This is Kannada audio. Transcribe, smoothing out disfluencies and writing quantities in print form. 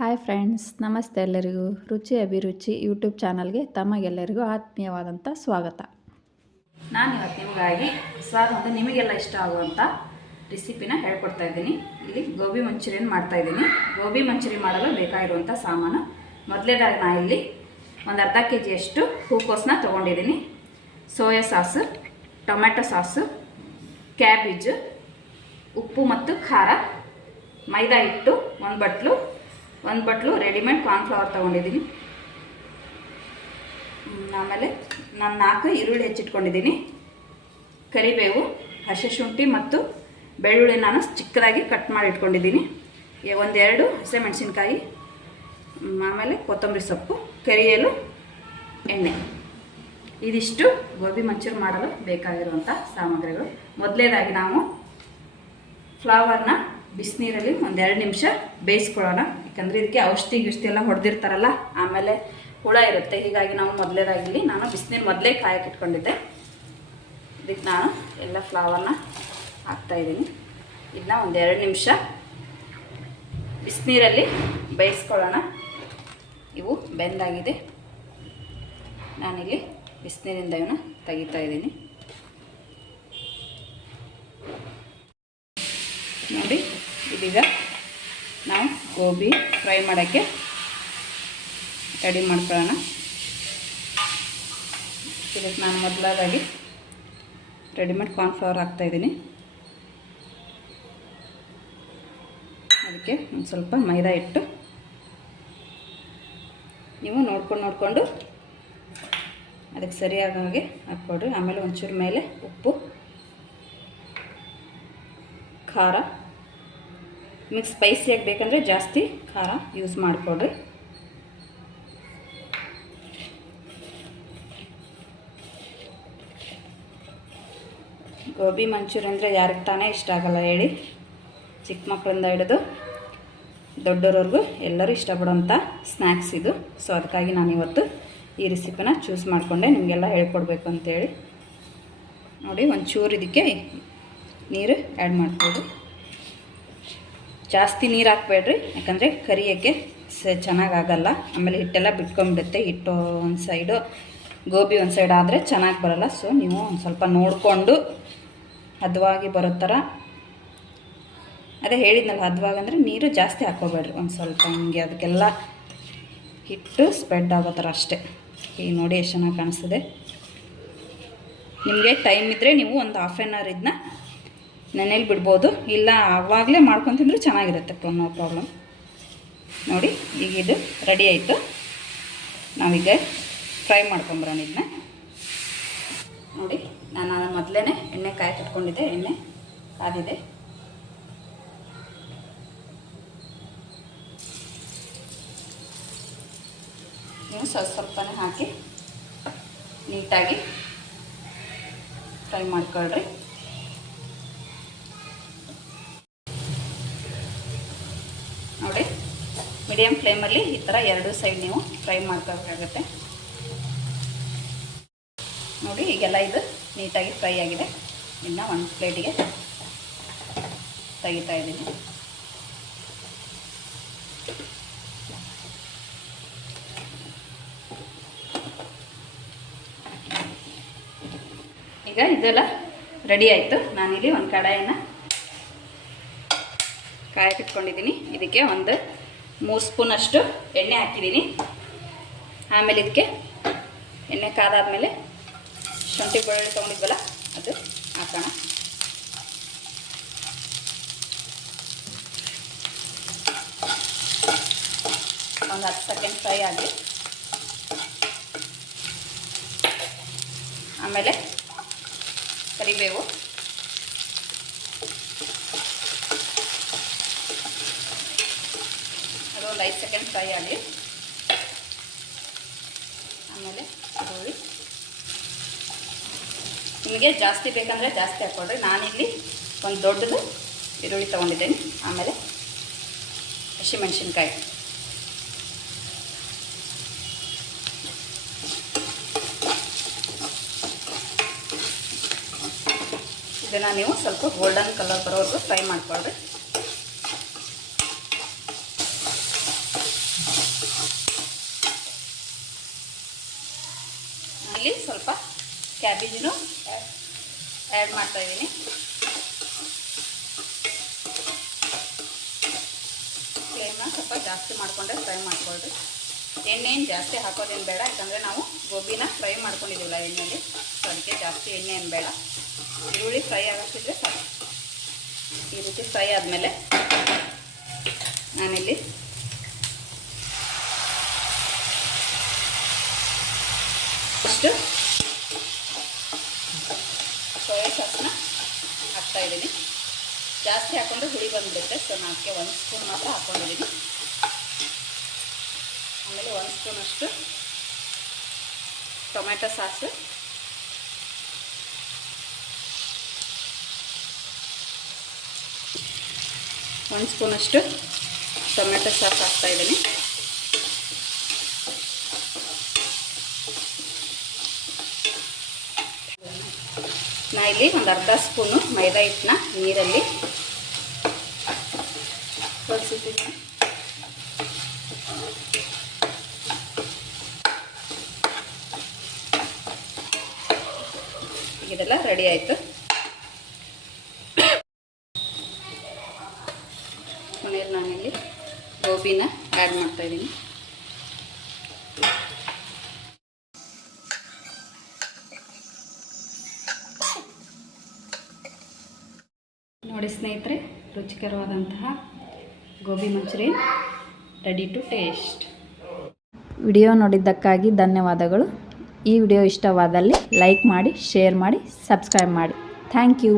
ಹಾಯ್ ಫ್ರೆಂಡ್ಸ್, ನಮಸ್ತೆ ಎಲ್ಲರಿಗೂ. ರುಚಿ ಅಭಿರುಚಿ ಯೂಟ್ಯೂಬ್ ಚಾನಲ್ಗೆ ತಮಗೆಲ್ಲರಿಗೂ ಆತ್ಮೀಯವಾದಂಥ ಸ್ವಾಗತ. ನಾನಿವತ್ತು ನಿಮಗಾಗಿ ಒಂದು ನಿಮಗೆಲ್ಲ ಇಷ್ಟ ಆಗುವಂಥ ರೆಸಿಪಿನ ಹೇಳ್ಕೊಡ್ತಾ ಇದ್ದೀನಿ. ಇಲ್ಲಿ ಗೋಬಿ ಮಂಚೂರಿಯನ್ ಮಾಡ್ತಾಯಿದ್ದೀನಿ. ಗೋಬಿ ಮಂಚೂರಿ ಮಾಡಲು ಬೇಕಾಗಿರುವಂಥ ಸಾಮಾನು ಮೊದಲೇದಾಗಿ ನಾನು ಇಲ್ಲಿ ಒಂದು ಅರ್ಧ kg ಹೂಕೋಸನ್ನ ತೊಗೊಂಡಿದ್ದೀನಿ. Soya sauce, tomato sauce, cabbage, ಉಪ್ಪು ಮತ್ತು ಖಾರ, ಮೈದಾ ಹಿಟ್ಟು ಒಂದು ಬಟ್ಲು ರೆಡಿಮೇಡ್ ಕಾರ್ನ್ಫ್ಲವರ್ ತೊಗೊಂಡಿದ್ದೀನಿ. ಆಮೇಲೆ ನಾನು 4 ಈರುಳ್ಳಿ ಹೆಚ್ಚಿಟ್ಕೊಂಡಿದ್ದೀನಿ. ಕರಿಬೇವು, ಹಸಿ ಶುಂಠಿ ಮತ್ತು ಬೆಳ್ಳುಳ್ಳಿ ನಾನು ಚಿಕ್ಕದಾಗಿ ಕಟ್ ಮಾಡಿ ಇಟ್ಕೊಂಡಿದ್ದೀನಿ. 1-2 ಹಸಿಮೆಣಸಿನ್ಕಾಯಿ, ಆಮೇಲೆ ಕೊತ್ತಂಬರಿ ಸೊಪ್ಪು, ಕರಿಯಲು ಎಣ್ಣೆ. ಇದಿಷ್ಟು ಗೋಬಿ ಮಂಚೂರಿ ಮಾಡಲು ಬೇಕಾಗಿರುವಂಥ ಸಾಮಗ್ರಿಗಳು. ಮೊದಲೇದಾಗಿ ನಾವು ಫ್ಲವರ್ನ ಬಿಸಿನೀರಲ್ಲಿ 1-2 ನಿಮಿಷ ಬೇಯಿಸ್ಕೊಳ್ಳೋಣ. ಯಾಕಂದರೆ ಇದಕ್ಕೆ ಔಷಧಿ ಎಲ್ಲ ಹೊಡೆದಿರ್ತಾರಲ್ಲ, ಆಮೇಲೆ ಹುಳ ಇರುತ್ತೆ. ಹೀಗಾಗಿ ನಾವು ಮೊದಲೇದಾಗಿ ನಾನು ಬಿಸಿನೀರು ಮೊದಲೇ ಕಾಯಕ್ಕೆ ಇಟ್ಕೊಂಡಿದ್ದೆ. ಇದಕ್ಕೆ ನಾನು ಎಲ್ಲ ಫ್ಲವರ್ನ ಹಾಕ್ತಾಯಿದ್ದೀನಿ. ಇದನ್ನ 1-2 ನಿಮಿಷ ಬಿಸಿನೀರಲ್ಲಿ ಬೇಯಿಸ್ಕೊಳ್ಳೋಣ. ಇವು ಬೆಂದಾಗಿದೆ. ನಾನಿಲ್ಲಿ ಬಿಸಿನೀರಿಂದ ಇವನ್ನ ತೆಗಿತಾ ಇದ್ದೀನಿ. ನೋಡಿ, ಇದೀಗ ನಾವು ಗೋಬಿ ಫ್ರೈ ಮಾಡೋಕ್ಕೆ ರೆಡಿ ಮಾಡ್ಕೊಳ್ಳೋಣ. ಇದಕ್ಕೆ ನಾನು ಮೊದಲಾಗಿ ರೆಡಿಮೇಡ್ ಕಾರ್ನ್ಫ್ಲವರ್ ಹಾಕ್ತಾಯಿದ್ದೀನಿ. ಅದಕ್ಕೆ ಒಂದು ಸ್ವಲ್ಪ ಮೈದಾ ಹಿಟ್ಟು ನೀವು ನೋಡ್ಕೊಂಡು ಅದಕ್ಕೆ ಸರಿಯಾದ ಹಾಗೆ ಹಾಕ್ಕೊಡ್ರಿ. ಆಮೇಲೆ ಒಂಚೂರು ಮೇಲೆ ಉಪ್ಪು, ಖಾರ, ನಿಮಗೆ ಸ್ಪೈಸಿಯಾಗಿ ಬೇಕಂದರೆ ಜಾಸ್ತಿ ಖಾರ ಯೂಸ್ ಮಾಡಿಕೊಡ್ರಿ. ಗೋಬಿ ಮಂಚೂರಿ ಅಂದರೆ ಯಾರಿಗೆ ತಾನೇ ಇಷ್ಟ ಆಗಲ್ಲ ಹೇಳಿ. ಚಿಕ್ಕ ಮಕ್ಕಳಿಂದ ಹಿಡಿದು ದೊಡ್ಡೋರವ್ರಿಗೂ ಎಲ್ಲರೂ ಇಷ್ಟಪಡೋಂಥ ಸ್ನ್ಯಾಕ್ಸ್ ಇದು. ಸೊ ಅದಕ್ಕಾಗಿ ನಾನಿವತ್ತು ಈ ರೆಸಿಪಿನ ಚೂಸ್ ಮಾಡಿಕೊಂಡೆ ನಿಮಗೆಲ್ಲ ಹೇಳ್ಕೊಡ್ಬೇಕು ಅಂತೇಳಿ. ನೋಡಿ, ಒಂಚೂರು ಇದಕ್ಕೆ ನೀರು ಆ್ಯಡ್ ಮಾಡಿಕೊಡ್ರಿ. ಜಾಸ್ತಿ ನೀರು ಹಾಕ್ಬೇಡ್ರಿ, ಯಾಕಂದರೆ ಕರಿಯೋಕ್ಕೆ ಚೆನ್ನಾಗಾಗಲ್ಲ. ಆಮೇಲೆ ಹಿಟ್ಟೆಲ್ಲ ಬಿಟ್ಕೊಂಡ್ಬಿಡುತ್ತೆ. ಹಿಟ್ಟು ಒಂದು ಸೈಡು, ಗೋಬಿ ಒಂದು ಸೈಡ್ ಆದರೆ ಚೆನ್ನಾಗಿ ಬರೋಲ್ಲ. ಸೊ ನೀವು ಒಂದು ಸ್ವಲ್ಪ ನೋಡಿಕೊಂಡು ಹದವಾಗಿ ಬರೋ ಥರ, ಅದೇ ಹೇಳಿದ್ನಲ್ಲ, ಹದವಾಗಿ ಅಂದರೆ ನೀರು ಜಾಸ್ತಿ ಹಾಕ್ಕೋಬೇಡ್ರಿ. ಒಂದು ಸ್ವಲ್ಪ ಹಿಂಗೆ ಅದಕ್ಕೆಲ್ಲ ಹಿಟ್ಟು ಸ್ಪ್ರೆಡ್ ಆಗೋ ಥರ ಅಷ್ಟೇ. ಈಗ ನೋಡಿ ಎಷ್ಟು ಚೆನ್ನಾಗಿ ಕಾಣಿಸ್ತದೆ. ನಿಮಗೆ ಟೈಮ್ ಇದ್ದರೆ ನೀವು ಒಂದು ಹಾಫ್ ಆನ್ ಅವರ್ ಇದನ್ನ ನೆನೆಯಲ್ಲಿ ಬಿಡ್ಬೋದು, ಇಲ್ಲ ಆವಾಗಲೇ ಮಾಡ್ಕೊತಿಂದ್ರೂ ಚೆನ್ನಾಗಿರುತ್ತೆ, ನೋ ಪ್ರಾಬ್ಲಮ್. ನೋಡಿ, ಈಗ ಇದು ರೆಡಿ ಆಯಿತು. ನಾವೀಗ ಫ್ರೈ ಮಾಡ್ಕೊಂಬರೋಣ ಇದನ್ನ. ನೋಡಿ, ನಾನು ಮೊದಲೇ ಎಣ್ಣೆ ಕಾಯ್ತಿಟ್ಕೊಂಡಿದ್ದೆ. ಎಣ್ಣೆ ಕಾದಿದೆ. ನೀವು ಸ್ವಲ್ಪನೇ ಹಾಕಿ ನೀಟಾಗಿ ಫ್ರೈ ಮಾಡ್ಕೊಳ್ರಿ. ನೋಡಿ, ಮೀಡಿಯಮ್ ಫ್ಲೇಮಲ್ಲಿ ಈ ಥರ 2 ಸೈಡ್ ನೀವು ಫ್ರೈ ಮಾಡ್ಕೋಬೇಕಾಗತ್ತೆ. ನೋಡಿ, ಈಗೆಲ್ಲ ಇದು ನೀಟಾಗಿ ಫ್ರೈ ಆಗಿದೆ. ಇನ್ನು ಒಂದು ಪ್ಲೇಟಿಗೆ ತೆಗಿತಾ ಇದ್ದೀನಿ. ಈಗ ಇದೆಲ್ಲ ರೆಡಿ ಆಯಿತು. ನಾನಿಲ್ಲಿ ಒಂದು ಕಡಾಯಿನ ಕಾಯಕ್ಕಿಟ್ಕೊಂಡಿದ್ದೀನಿ. ಇದಕ್ಕೆ 3 ಸ್ಪೂನಷ್ಟು ಎಣ್ಣೆ ಹಾಕಿದ್ದೀನಿ. ಆಮೇಲೆ ಇದಕ್ಕೆ ಎಣ್ಣೆ ಕಾದಾದಮೇಲೆ ಶುಂಠಿ ಬೆಳ್ಳುಳ್ಳಿ ತೊಗೊಂಡಿದ್ವಲ್ಲ ಅದು ಹಾಕೋಣ. ಒಂದು 10 ಸೆಕೆಂಡ್ ಫ್ರೈ ಆಗಲಿ. ಆಮೇಲೆ ಕರಿಬೇವು, ಅದು ಒಂದು 5 ಸೆಕೆಂಡ್ ಫ್ರೈ ಆಗಲಿ. ಆಮೇಲೆ ಈರುಳ್ಳಿ, ನಿಮಗೆ ಜಾಸ್ತಿ ಬೇಕಂದರೆ ಜಾಸ್ತಿ ಹಾಕ್ಕೊಡ್ರಿ. ನಾನಿಲ್ಲಿ ಒಂದು ದೊಡ್ಡದು ಈರುಳ್ಳಿ ತೊಗೊಂಡಿದ್ದೇನೆ. ಆಮೇಲೆ ಹಸಿಮೆಣಸಿನ್ಕಾಯಿ, ಇದನ್ನು ನೀವು ಸ್ವಲ್ಪ ಗೋಲ್ಡನ್ ಕಲರ್ ಬರೋವರೆಗೂ ಫ್ರೈ ಮಾಡ್ಕೊಳ್ರಿ. ಸ್ವಲ್ಪ ಕ್ಯಾಬೇಜನ್ನು ಆ್ಯಡ್ ಮಾಡ್ತಾಯಿದ್ದೀನಿ. ಫ್ಲೇಮ್ನ ಸ್ವಲ್ಪ ಜಾಸ್ತಿ ಮಾಡಿಕೊಂಡ್ರೆ ಫ್ರೈ ಮಾಡ್ಕೊಳ್ರಿ. ಎಣ್ಣೆಯನ್ನು ಜಾಸ್ತಿ ಹಾಕೋದೇನು ಬೇಡ, ಯಾಕಂದರೆ ನಾವು ಗೋಬಿನ ಫ್ರೈ ಮಾಡ್ಕೊಂಡಿದ್ದೀವಲ್ಲ ಎಣ್ಣೆಯಲ್ಲಿ, ಸೊ ಅದಕ್ಕೆ ಜಾಸ್ತಿ ಎಣ್ಣೆ ಏನು ಬೇಡ. ಈರುಳ್ಳಿ ಫ್ರೈ ಆಗೋಷ್ಟಿದ್ರೆ ಸಾಕು. ಈ ರೀತಿ ಫ್ರೈ ಆದಮೇಲೆ ನಾನಿಲ್ಲಿ ಅಷ್ಟು ಸೋಯಾ ಸಾಸ್ನ ಹಾಕ್ತಾಯಿದ್ದೀನಿ. ಜಾಸ್ತಿ ಹಾಕ್ಕೊಂಡ್ರೆ ಹುಳಿ ಬಂದುಬಿಡುತ್ತೆ, ಸೊ ನಾನು ಅದಕ್ಕೆ 1 ಸ್ಪೂನ್ ಮಾತ್ರ ಹಾಕ್ಕೊಂಡಿದ್ದೀನಿ. ಆಮೇಲೆ 1 ಸ್ಪೂನಷ್ಟು ಟೊಮೆಟೊ ಸಾಸು, ಒಂದು ಸ್ಪೂನಷ್ಟು ಟೊಮೆಟೊ ಸಾಸ್ ಹಾಕ್ತಾಯಿದ್ದೀನಿ. ನಾ ಇಲ್ಲಿ ಒಂದು ಅರ್ಧ ಸ್ಪೂನು ಮೈದಾ ಹಿಟ್ಟನ್ನ ನೀರಲ್ಲಿ ಕಲಸಿದ್ದೀನಿ. ಇದೆಲ್ಲ ರೆಡಿ ಆಯಿತು. ಕೊನೆಯಲ್ಲಿ ನಾನಿಲ್ಲಿ ಗೋಬಿನ ಆ್ಯಡ್ ಮಾಡ್ತಾಯಿದ್ದೀನಿ. ನೋಡಿ ಸ್ನೇಹಿತರೆ, ರುಚಿಕರವಾದಂತಹ gobi manchurian ready to taste. Video ನೋಡಿದ್ದಕ್ಕಾಗಿ ಧನ್ಯವಾದಗಳು. ಈ ವಿಡಿಯೋ ಇಷ್ಟವಾದಲ್ಲಿ ಲೈಕ್ ಮಾಡಿ, ಶೇರ್ ಮಾಡಿ, ಸಬ್ಸ್ಕ್ರೈಬ್ ಮಾಡಿ. Thank you.